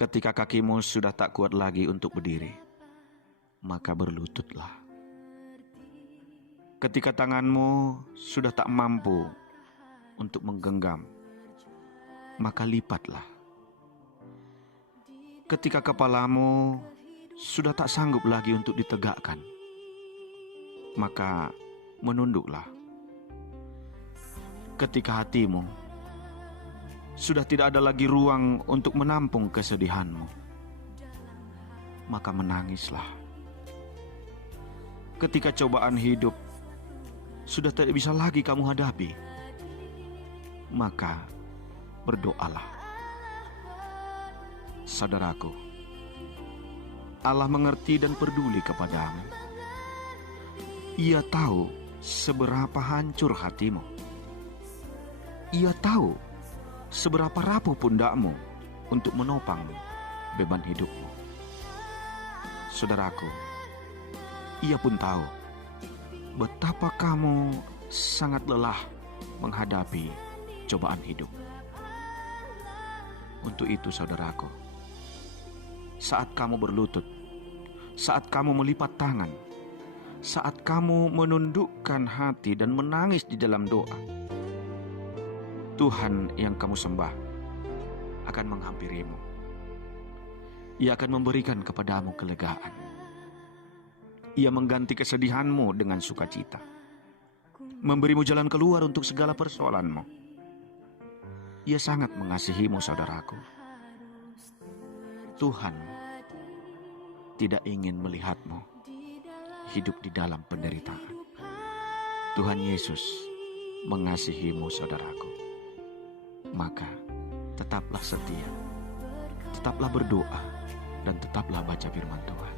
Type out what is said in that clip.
Ketika kakimu sudah tak kuat lagi untuk berdiri, maka berlututlah. Ketika tanganmu sudah tak mampu untuk menggenggam, maka lipatlah. Ketika kepalamu sudah tak sanggup lagi untuk ditegakkan, maka menunduklah. Ketika hatimu sudah tidak ada lagi ruang untuk menampung kesedihanmu, maka menangislah. Ketika cobaan hidup sudah tidak bisa lagi kamu hadapi, maka berdoalah. Saudaraku, Allah mengerti dan peduli kepadamu. Ia tahu seberapa hancur hatimu. Ia tahu seberapa rapuh pundakmu untuk menopang beban hidupmu. Saudaraku, Ia pun tahu betapa kamu sangat lelah menghadapi cobaan hidup. Untuk itu, saudaraku, saat kamu berlutut, saat kamu melipat tangan, saat kamu menundukkan hati dan menangis di dalam doa, Tuhan yang kamu sembah akan menghampirimu. Ia akan memberikan kepadamu kelegaan. Ia mengganti kesedihanmu dengan sukacita, memberimu jalan keluar untuk segala persoalanmu. Ia sangat mengasihimu, saudaraku. Tuhan tidak ingin melihatmu hidup di dalam penderitaan. Tuhan Yesus mengasihimu, saudaraku. Maka tetaplah setia, tetaplah berdoa, dan tetaplah baca firman Tuhan.